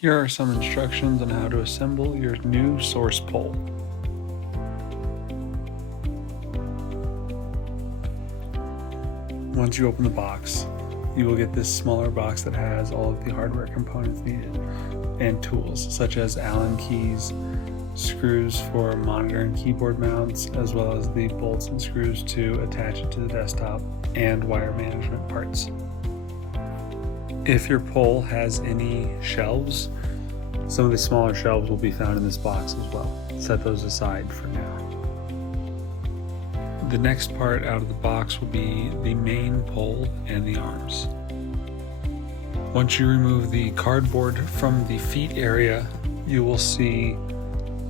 Here are some instructions on how to assemble your new source pole. Once you open the box, you will get this smaller box that has all of the hardware components needed and tools such as Allen keys, screws for monitor and keyboard mounts, as well as the bolts and screws to attach it to the desktop, and wire management parts. If your pole has any shelves, some of the smaller shelves will be found in this box as well. Set those aside for now. The next part out of the box will be the main pole and the arms. Once you remove the cardboard from the feet area, you will see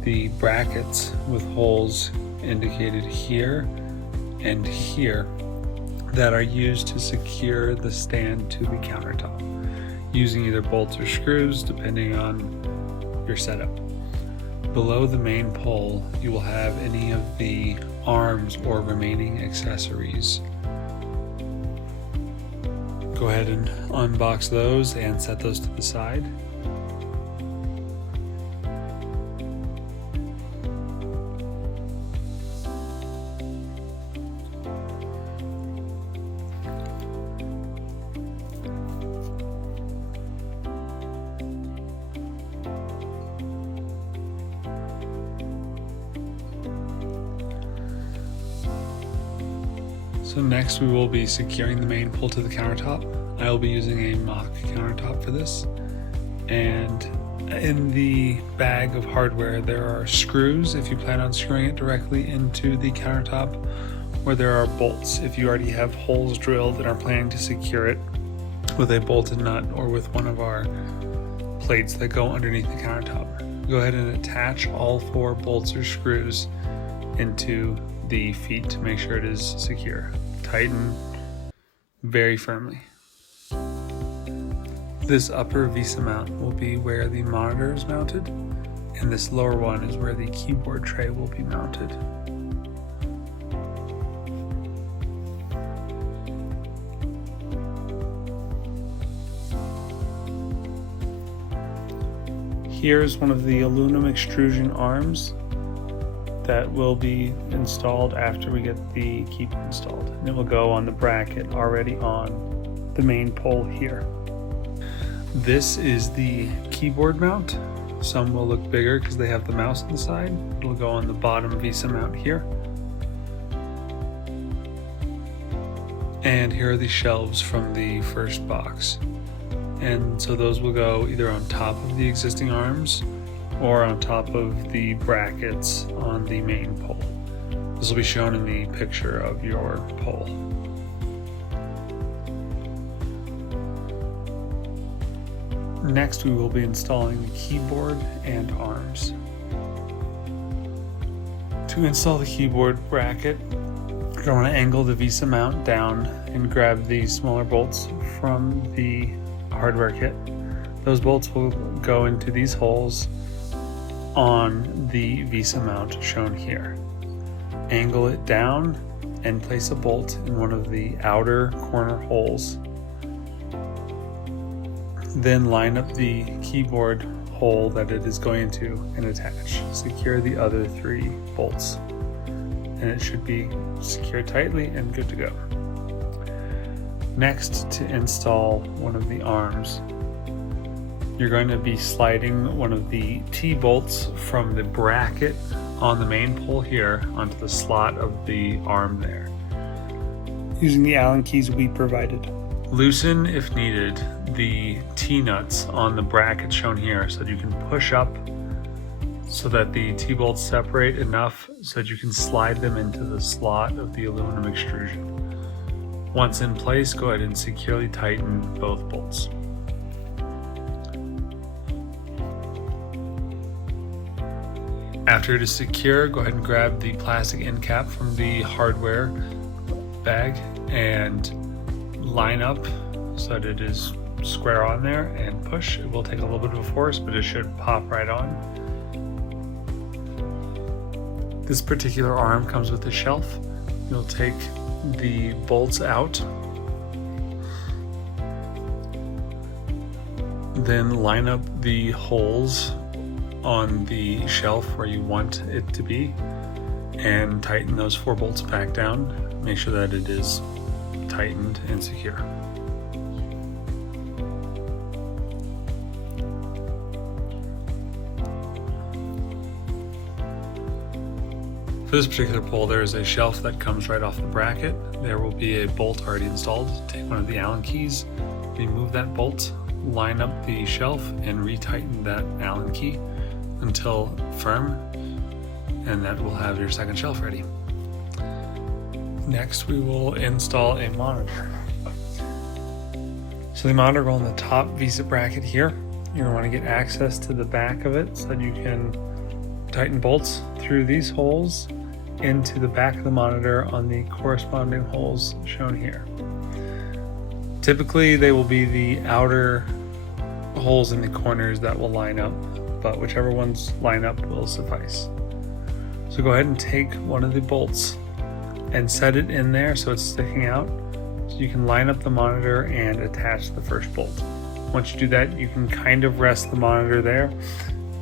the brackets with holes indicated here and here that are used to secure the stand to the countertop, using either bolts or screws depending on your setup. Below the main pole, you will have any of the arms or remaining accessories. Go ahead and unbox those and set those to the side. So next we will be securing the main pole to the countertop. I will be using a mock countertop for this. And in the bag of hardware there are screws if you plan on screwing it directly into the countertop, or there are bolts if you already have holes drilled and are planning to secure it with a bolted nut or with one of our plates that go underneath the countertop. Go ahead and attach all 4 bolts or screws into the feet to make sure it is secure. Tighten very firmly. This upper VESA mount will be where the monitor is mounted, and this lower one is where the keyboard tray will be mounted. Here's one of the aluminum extrusion arms that will be installed after we get the keyboard installed. And it will go on the bracket already on the main pole here. This is the keyboard mount. Some will look bigger because they have the mouse inside. It'll go on the bottom VESA mount here. And here are the shelves from the first box. And so those will go either on top of the existing arms or on top of the brackets on the main pole. This will be shown in the picture of your pole. Next, we will be installing the keyboard and arms. To install the keyboard bracket, you're going to angle the VESA mount down and grab the smaller bolts from the hardware kit. Those bolts will go into these holes on the VESA mount shown here. Angle it down and place a bolt in one of the outer corner holes. Then line up the keyboard hole that it is going to and attach. Secure the other 3 bolts, and it should be secured tightly and good to go. Next, to install one of the arms, you're going to be sliding one of the T-bolts from the bracket on the main pole here onto the slot of the arm there, using the Allen keys we provided. Loosen, if needed, the T-nuts on the bracket shown here so that you can push up so that the T-bolts separate enough so that you can slide them into the slot of the aluminum extrusion. Once in place, go ahead and securely tighten both bolts. After it is secure, go ahead and grab the plastic end cap from the hardware bag and line up so that it is square on there and push. It will take a little bit of a force, but it should pop right on. This particular arm comes with a shelf. You'll take the bolts out, Then line up the holes on the shelf where you want it to be and tighten those 4 bolts back down. Make sure that it is tightened and secure. For this particular pole, there is a shelf that comes right off the bracket. There will be a bolt already installed. Take one of the Allen keys, remove that bolt, line up the shelf, and retighten that Allen key until firm, and that will have your second shelf ready. Next, we will install a monitor. So the monitor will go on the top VSIP bracket here. You're going to want to get access to the back of it so that you can tighten bolts through these holes into the back of the monitor on the corresponding holes shown here. Typically, they will be the outer holes in the corners that will line up, but whichever ones line up will suffice. So go ahead and take one of the bolts and set it in there so it's sticking out, so you can line up the monitor and attach the first bolt. Once you do that, you can kind of rest the monitor there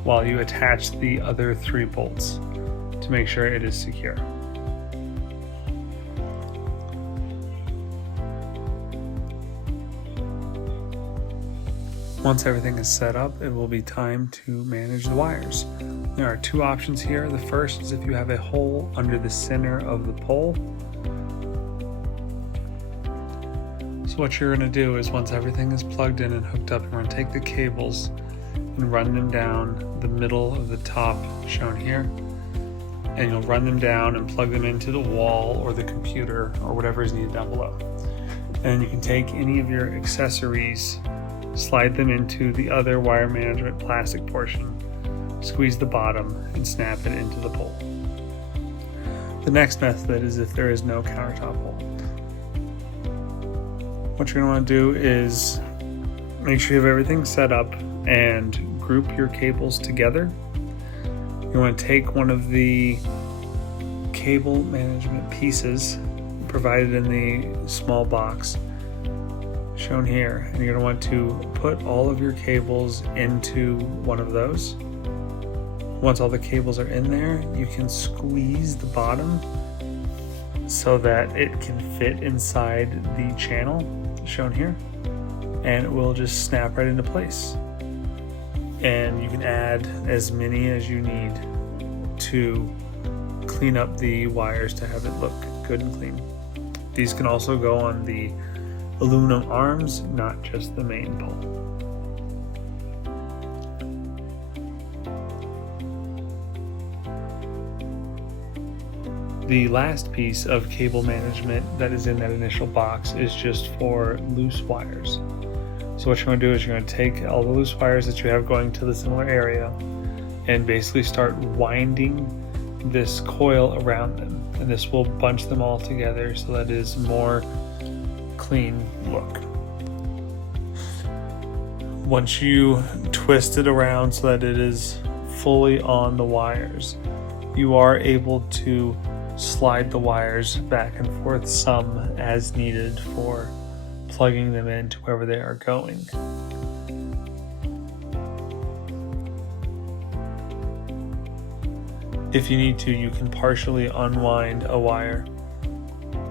while you attach the other 3 bolts to make sure it is secure. Once everything is set up, it will be time to manage the wires. There are 2 options here. The first is if you have a hole under the center of the pole. So what you're going to do is, once everything is plugged in and hooked up, you're going to take the cables and run them down the middle of the top shown here, and you'll run them down and plug them into the wall or the computer or whatever is needed down below. And you can take any of your accessories, slide them into the other wire management plastic portion, squeeze the bottom, and snap it into the pole. The next method is if there is no countertop hole. What you're going to want to do is make sure you have everything set up and group your cables together. You want to take one of the cable management pieces provided in the small box shown here, and you're going to want to put all of your cables into one of those. Once all the cables are in there, you can squeeze the bottom so that it can fit inside the channel shown here, and it will just snap right into place. And you can add as many as you need to clean up the wires to have it look good and clean. These can also go on the aluminum arms, not just the main pole. The last piece of cable management that is in that initial box is just for loose wires. So what you're going to do is you're going to take all the loose wires that you have going to the similar area and basically start winding this coil around them. And this will bunch them all together so that it is more clean look. Once you twist it around so that it is fully on the wires, you are able to slide the wires back and forth some as needed for plugging them into wherever they are going. If you need to, you can partially unwind a wire,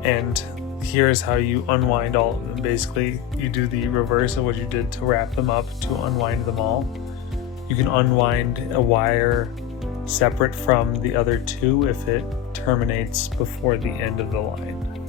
and here's how you unwind all of them. Basically, you do the reverse of what you did to wrap them up to unwind them all. You can unwind a wire separate from the other 2 if it terminates before the end of the line.